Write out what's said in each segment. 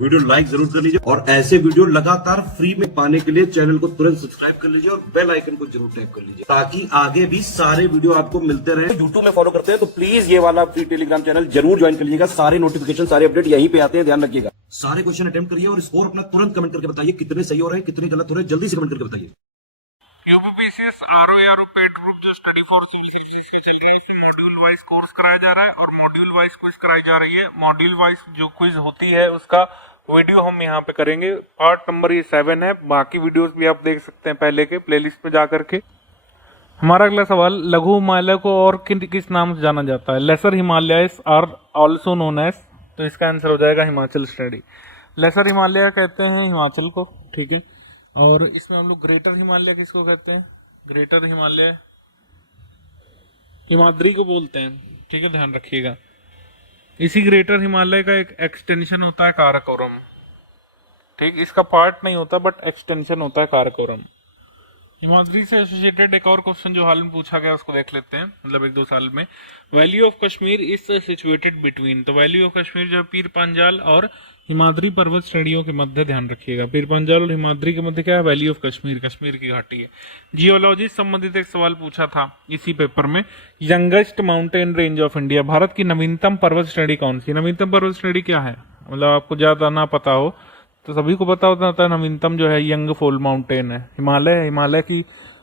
Video like जरूर कर लीजिए और ऐसे वीडियो लगातार फ्री में पाने के लिए चैनल को तुरंत सब्सक्राइब कर लीजिए और बेल आइकन को जरूर टैप कर लीजिए ताकि आगे भी सारे वीडियो आपको मिलते रहे। यूट्यूब में फॉलो करते हैं तो प्लीज ये वाला फ्री टेलीग्राम चैनल जरूर ज्वाइन कर लीजिएगा। सारे नोटिफिकेशन सारे अपडेट यहीं पे आते हैं, ध्यान रखिएगा। सारे क्वेश्चन अटेम्प्ट करिए और स्कोर अपना तुरंत कमेंट करके बताइए कितने सही हो रहे हैं कितने गलत हो रहे हैं, जल्दी से कमेंट करके बताइए। यूपीपीसीएस आरओ पेट ग्रुप जो स्टडी फॉर सिविल सर्विसेज का चल रहा है उसमें मॉड्यूल वाइज कोर्स कराया जा रहा है और मॉड्यूल वाइज क्विज कराई जा रही है। मॉड्यूल वाइज जो क्विज होती है उसका वीडियो हम यहाँ पे करेंगे। पार्ट नंबर ये 7 है, बाकी वीडियोस भी आप देख सकते हैं पहले के प्लेलिस्ट पे जा करके। हमारा अगला सवाल, लघु हिमालय को और किस नाम से जाना जाता है? Lesser Himalayas are also known as, तो इसका आंसर हो जाएगा हिमाचल स्टडी। लेसर हिमालय कहते हैं हिमाचल को, ठीक है। और इसमें हम लोग ग्रेटर हिमालय किसको कहते हैं? ग्रेटर हिमालय हिमाद्री को बोलते हैं, ठीक है, ध्यान रखिएगा। इसी ग्रेटर हिमालय का एक एक्सटेंशन होता है काराकोरम, ठीक, इसका पार्ट नहीं होता बट एक्सटेंशन होता है काराकोरम। हिमाद्री से एसोसिएटेड एक और क्वेश्चन जो हाल में पूछा गया उसको देख लेते हैं, मतलब 1-2 साल में। Valley of Kashmir is situated between, तो वैली ऑफ कश्मीर जो है पीर पांजाल और हिमाद्री पर्वत श्रेणियों के मध्य, ध्यान रखिएगा। पीर पांजाल और हिमाद्री के मध्य क्या है? वैली ऑफ कश्मीर, कश्मीर की घाटी है। जियोलॉजी से संबंधित एक सवाल पूछा था इसी पेपर में। Youngest mountain range of India, Bharat की नवीनतम पर्वत श्रेणी कौन सी? नवीनतम पर्वत श्रेणी क्या है? मतलब आपको ज्यादा ना पता हो तो सभी को पता होता है नवीनतम जो है यंग फोल माउंटेन है, हिमालय है। हिमालय की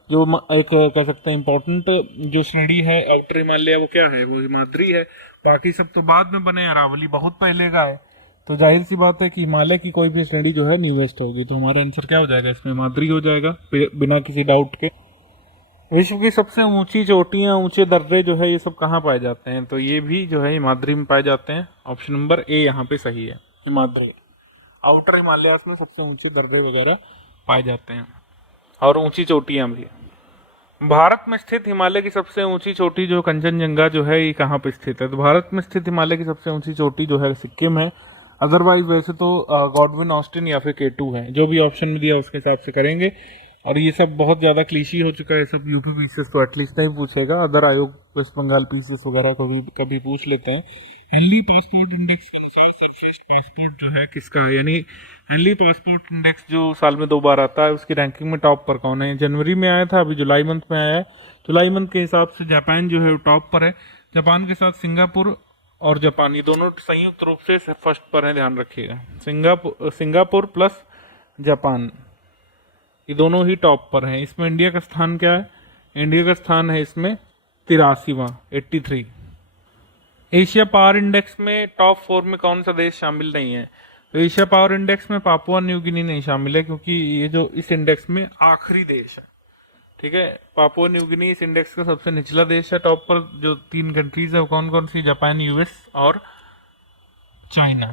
जो एक कह सकते हैं इंपॉर्टेंट जो श्रेणी है आउटर हिमालय, वो क्या है? वो हिमाद्री है। बाकी सब तो बाद में बने, अरावली बहुत पहले का है। तो जाहिर सी बात है कि हिमालय की कोई भी श्रेणी जो है न्यूएस्ट होगी, तो हमारा आंसर क्या हो जाएगा? इसमें हिमाद्री हो जाएगा बिना किसी डाउट के। विश्व की सबसे ऊंची चोटियां, ऊंचे दर्रे जो है ये सब कहाँ पाए जाते हैं? तो ये भी जो है हिमाद्री में पाए जाते हैं। ऑप्शन नंबर ए यहाँ पे सही है, हिमाद्री। आउटर हिमालय में सबसे ऊंचे दर्रे वगैरह पाए जाते हैं और ऊंची चोटियां भी। भारत में स्थित हिमालय की सबसे ऊंची चोटी जो कंचनजंगा जो है ये कहाँ पे स्थित है? तो भारत में स्थित हिमालय की सबसे ऊंची चोटी जो है सिक्किम है। अदरवाइज वैसे तो गॉडविन ऑस्टिन या फिर K2 है, जो भी ऑप्शन में दिया उसके हिसाब से करेंगे। और ये सब बहुत ज्यादा क्लीशी हो चुका है, सब यूपी पीसीएस तो एटलीस्ट नहीं पूछेगा, अदर आयोग वेस्ट बंगाल पीसीएस वगैरह को भी कभी पूछ लेते हैं। हेनली पासपोर्ट इंडेक्स के अनुसार सर्वश्रेष्ठ पासपोर्ट जो है किसका है? यानी हेनली पासपोर्ट इंडेक्स जो साल में 2 बार आता है उसकी रैंकिंग में टॉप पर कौन है? जनवरी में आया था, अभी जुलाई मंथ में आया है। जुलाई मंथ के हिसाब से जापान जो है टॉप पर है। जापान के साथ सिंगापुर और जापान ये दोनों संयुक्त रूप से फर्स्ट पर है, ध्यान रखिएगा। सिंगापुर प्लस जापान ये दोनों ही टॉप पर हैं। इसमें इंडिया का स्थान क्या है? इंडिया का स्थान है इसमें 83वां, 83। एशिया पावर इंडेक्स में टॉप 4 में कौन सा देश शामिल नहीं है? तो एशिया पावर इंडेक्स में पापुआ न्यू गिनी नहीं शामिल है, क्योंकि ये जो इस इंडेक्स में आखिरी देश है, ठीक है। पापुआ न्यू गिनी इस इंडेक्स का सबसे निचला देश है। टॉप पर जो 3 कंट्रीज है वो कौन कौन सी? जापान, यूएस और चाइना।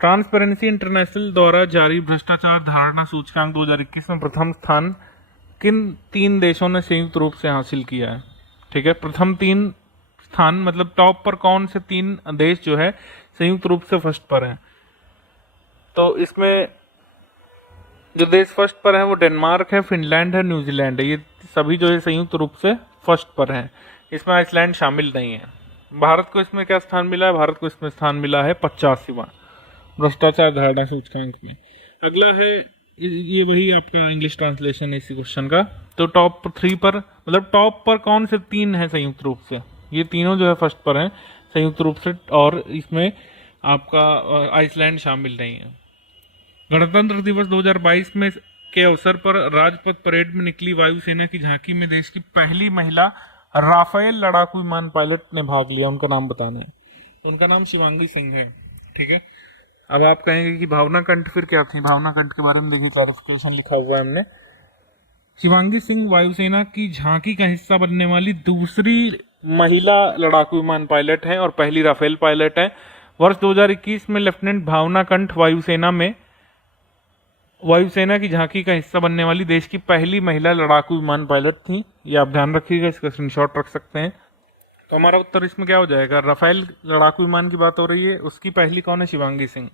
ट्रांसपेरेंसी इंटरनेशनल द्वारा जारी भ्रष्टाचार धारणा सूचकांक 2021 में प्रथम स्थान किन 3 देशों ने संयुक्त रूप से हासिल किया है? ठीक है, प्रथम 3 स्थान मतलब टॉप पर कौन से 3 देश जो है संयुक्त रूप से फर्स्ट पर हैं? तो इसमें जो देश फर्स्ट पर है वो डेनमार्क है, फिनलैंड है, न्यूजीलैंड है। ये सभी जो है संयुक्त रूप से फर्स्ट पर हैं। इसमें आइसलैंड शामिल नहीं है। भारत को इसमें क्या स्थान मिला है? भारत को इसमें स्थान मिला है 85वां भ्रष्टाचार धारणा सूचकांक में। अगला है ये वही आपका इंग्लिश ट्रांसलेशन है इसी क्वेश्चन का। तो टॉप 3 पर मतलब टॉप पर कौन से 3 है संयुक्त रूप से? ये तीनों जो है फर्स्ट पर हैं संयुक्त रूप से, और इसमें आपका आइसलैंड शामिल नहीं है। गणतंत्र दिवस 2022 में के अवसर पर राजपथ परेड में निकली वायुसेना की झांकी में देश की पहली महिला राफेल लड़ाकू विमान पायलट ने भाग लिया। उनका नाम बताना है। तो उनका नाम शिवांगी सिंह है, ठीक है। अब आप कहेंगे कि भावना कंठ फिर क्या थी? भावना कंठ के बारे में देखिए, क्लैरिफिकेशन लिखा हुआ है हमने। शिवांगी सिंह वायुसेना की झांकी का हिस्सा बनने वाली दूसरी महिला लड़ाकू विमान पायलट हैं और पहली राफेल पायलट हैं। वर्ष 2021 में लेफ्टिनेंट भावना कंठ वायुसेना की झांकी का हिस्सा बनने वाली देश की पहली महिला लड़ाकू विमान पायलट थी। ये आप ध्यान रखिएगा, इसका स्क्रीनशॉट रख सकते हैं। तो हमारा उत्तर इसमें क्या हो जाएगा? राफेल लड़ाकू विमान की बात हो रही है, उसकी पहली कौन है? शिवांगी सिंह।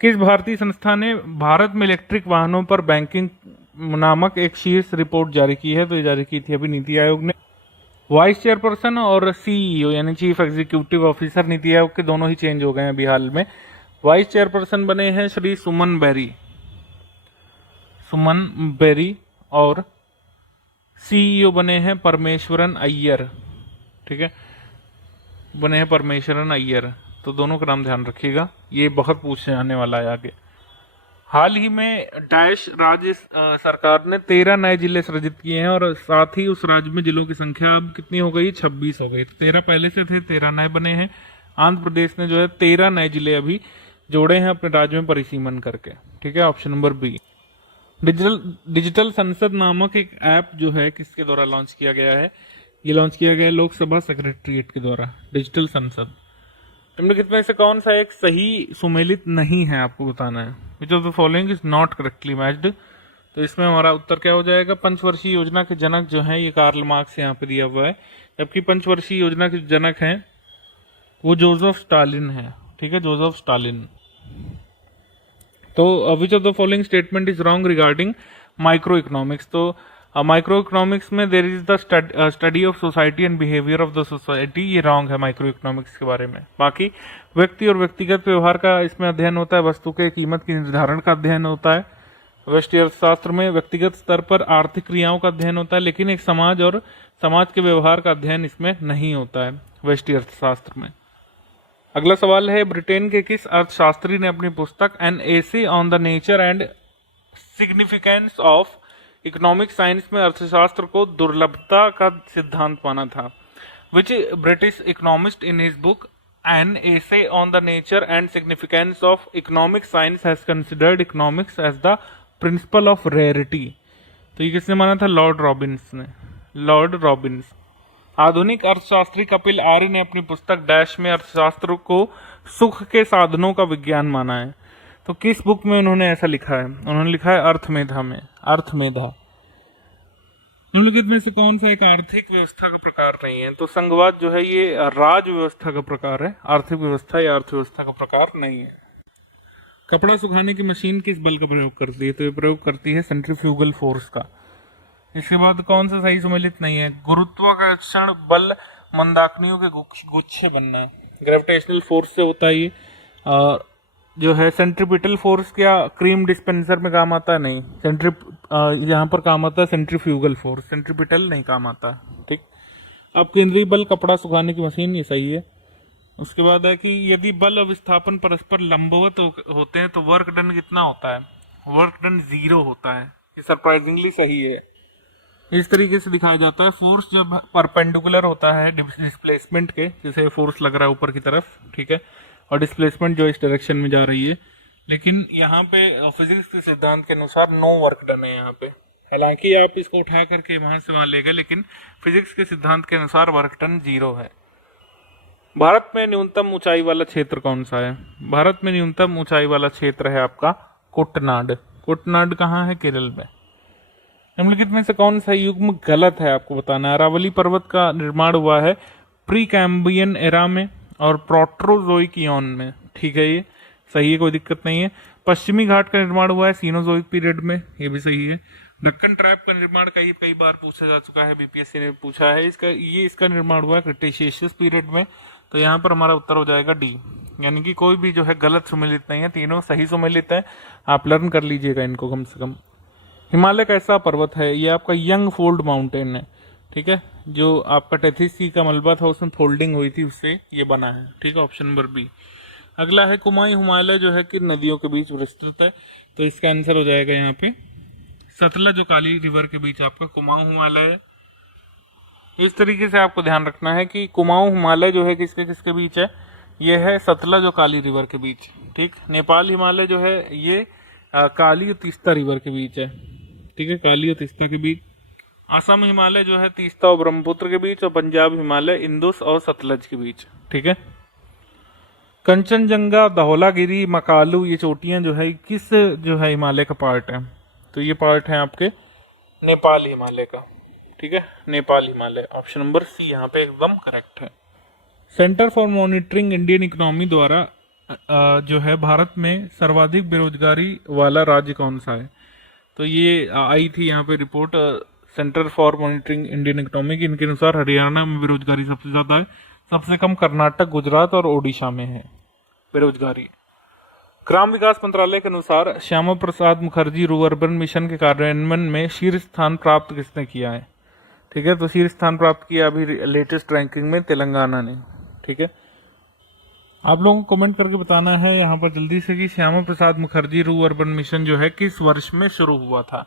किस भारतीय संस्था ने भारत में इलेक्ट्रिक वाहनों पर बैंकिंग नामक एक शीर्ष रिपोर्ट जारी की है? तो ये जारी की थी अभी नीति आयोग ने। वाइस चेयरपर्सन और CEO यानी chief executive officer NITI Aayog के दोनों ही चेंज हो गए हैं अभी हाल में। वाइस चेयरपर्सन बने हैं श्री सुमन बेरी और सीईओ बने हैं परमेश्वरन अय्यर। ठीक है, बने हैं परमेश्वरन अय्यर। तो दोनों का नाम ध्यान रखिएगा, ये बहुत पूछने आने वाला है आगे। हाल ही में डैश राज्य सरकार ने 13 नए जिले सृजित किए हैं और साथ ही उस राज्य में जिलों की संख्या अब कितनी हो गई, 26 हो गई। 13 पहले से थे, 13 नए बने हैं। आंध्र प्रदेश ने जो है 13 नए जिले अभी जोड़े हैं अपने राज्य में परिसीमन करके। ठीक है, ऑप्शन नंबर बी। डिजिटल संसद नामक एक ऐप जो है किसके द्वारा लॉन्च किया गया है, ये लॉन्च किया गया है लोकसभा सेक्रेटरीट के द्वारा, डिजिटल संसद। निम्नलिखित में से कौन सा एक सही सुमेलित नहीं है, आपको बताना है। Which of the following is not correctly matched. तो इसमें हमारा उत्तर क्या हो जाएगा, पंचवर्षीय योजना के जनक जो है ये कार्ल मार्क्स यहाँ पे दिया हुआ है, जबकि पंचवर्षीय योजना के जनक हैं वो जोसेफ स्टालिन है। ठीक है, जोसेफ स्टालिन। तो which of the following statement is wrong regarding micro economics. तो माइक्रो इकोनॉमिक्स में there is the study of society and behaviour of the society, ये रॉन्ग है माइक्रो इकोनॉमिक्स के बारे में। बाकी व्यक्ति और व्यक्तिगत व्यवहार का इसमें अध्ययन होता है, वस्तु के कीमत की निर्धारण का अध्ययन होता है। व्यष्टि अर्थशास्त्र में व्यक्तिगत स्तर पर आर्थिक क्रियाओं का अध्ययन होता है, लेकिन एक समाज और समाज के व्यवहार का अध्ययन इसमें नहीं होता है व्यष्टि अर्थशास्त्र में। अगला सवाल है, ब्रिटेन के किस अर्थशास्त्री ने अपनी पुस्तक an essay on the nature and significance of economic science में अर्थशास्त्र को दुर्लभता का सिद्धांत माना था? Which British economist in his book an essay on the nature and significance of economic science has considered economics as the principle of rarity? तो ये किसने माना था, लॉर्ड रॉबिन्स ने, लॉर्ड रॉबिन्स। आधुनिक अर्थशास्त्री कपिल आर्य ने अपनी पुस्तक डैश में अर्थशास्त्र को सुख के साधनों का विज्ञान माना है। तो किस बुक में उन्होंने ऐसा लिखा है, उन्होंने लिखा है अर्थमेधा में, अर्थमेधा। निम्नलिखित में से कौन सा एक आर्थिक व्यवस्था का प्रकार नहीं है? तो संघवाद जो है ये राज व्यवस्था का प्रकार है, आर्थिक व्यवस्था या अर्थव्यवस्था का प्रकार नहीं है। कपड़ा सुखाने की मशीन किस बल का प्रयोग करती है? तो ये प्रयोग करती है सेंट्रीफ्यूगल फोर्स का। इसके बाद कौन सा सही सुमेलित नहीं है? गुरुत्वाकर्षण बल मंदाकिनियों के गुच्छे बनना, ग्रेविटेशनल फोर्स से होता है ये। और जो है सेंट्रीपिटल फोर्स क्या क्रीम डिस्पेंसर में काम आता है? नहीं, यहाँ पर काम आता है सेंट्रीफ्यूगल फोर्स, सेंट्रीपिटल नहीं काम आता। ठीक, अब केंद्रीय बल कपड़ा सुखाने की मशीन, ये सही है। उसके बाद है कि यदि बल और विस्थापन परस्पर लंबवत होते हैं तो वर्क डन कितना होता है? वर्क डन 0 होता है। ये सरप्राइजिंगली सही है। इस तरीके से दिखाया जाता है, फोर्स जब परपेंडिकुलर होता है डिस्प्लेसमेंट के, जैसे फोर्स लग रहा है ऊपर की तरफ, ठीक है, और डिस्प्लेसमेंट जो इस डायरेक्शन में जा रही है, लेकिन यहाँ पे फिजिक्स के सिद्धांत के अनुसार नो वर्क डन है यहाँ पे। हालांकि आप इसको उठा करके वहां से वहां ले गए, लेकिन फिजिक्स के सिद्धांत के अनुसार वर्क डन 0 है। भारत में न्यूनतम ऊंचाई वाला क्षेत्र कौन सा है? भारत में न्यूनतम ऊंचाई वाला क्षेत्र है आपका कुटनाड। कुटनाड कहाँ है? केरल में। निम्नलिखित में से कौन सा युग्म गलत है, आपको बताना है। अरावली पर्वत का निर्माण हुआ है प्री कैम्बियन एरा में और प्रोटरोजोइक इयॉन में। ठीक है, ये सही है, कोई दिक्कत नहीं है। पश्चिमी घाट का निर्माण हुआ है सीनोजोइक पीरियड में, ये भी सही है। दक्कन ट्रैप का निर्माण कई बार पूछा जा चुका है, बीपीएससी ने पूछा है। इसका निर्माण हुआ है क्रिटेशियस पीरियड में। तो यहाँ पर हमारा उत्तर हो जाएगा डी, यानी कि कोई भी जो है गलत सुमेलित नहीं है, तीनों सही सुमेलित है। आप लर्न कर लीजिएगा इनको कम से कम। हिमालय कैसा पर्वत है? ये आपका यंग फोल्ड माउंटेन है। ठीक है, जो आपका टेथिस सी का मलबा था उसमें फोल्डिंग हुई थी, उससे ये बना है। ठीक है, ऑप्शन नंबर बी। अगला है कुमाई हिमालय जो है कि नदियों के बीच विस्तृत है, तो इसका आंसर हो जाएगा यहाँ पे सतलज और काली रिवर के बीच आपका कुमाऊं हिमालय है। इस तरीके से आपको ध्यान रखना है कि कुमाऊं हिमालय जो है किसके किसके बीच है? ये है सतलज और काली रिवर के बीच। ठीक, नेपाल हिमालय जो है ये काली और तीस्ता रिवर के बीच है। ठीक है, काली और तीस्ता के बीच। असम हिमालय जो है तीस्ता और ब्रह्मपुत्र के बीच, और पंजाब हिमालय इंदुस और सतलज के बीच। ठीक है, कंचनजंगा, धौलागिरी, मकालू, ये चोटियां जो है किस जो है हिमालय का पार्ट है? तो ये पार्ट है आपके नेपाल हिमालय का। ठीक है, Nepal Himalaya, option number C यहाँ पे एकदम करेक्ट है। Centre for monitoring Indian economy द्वारा जो है भारत में सर्वाधिक बेरोजगारी वाला राज्य कौन सा है? तो ये आई थी यहाँ पे report centre for monitoring Indian economy की। इनके अनुसार हरियाणा में बेरोजगारी सबसे ज्यादा है, सबसे कम कर्नाटक, गुजरात और ओडिशा में है बेरोजगारी। ग्राम विकास मंत्रालय के अनुसार श्यामा प्रसाद मुखर्जी रूअर्बन मिशन के कार्यान्वयन में शीर्ष स्थान प्राप्त किसने किया है? ठीक है, तो शीर्ष स्थान प्राप्त किया अभी लेटेस्ट रैंकिंग में तेलंगाना ने। ठीक है, आप लोगों को कमेंट करके बताना है यहाँ पर जल्दी से कि श्यामा प्रसाद मुखर्जी रूअर्बन मिशन जो है किस वर्ष में शुरू हुआ था।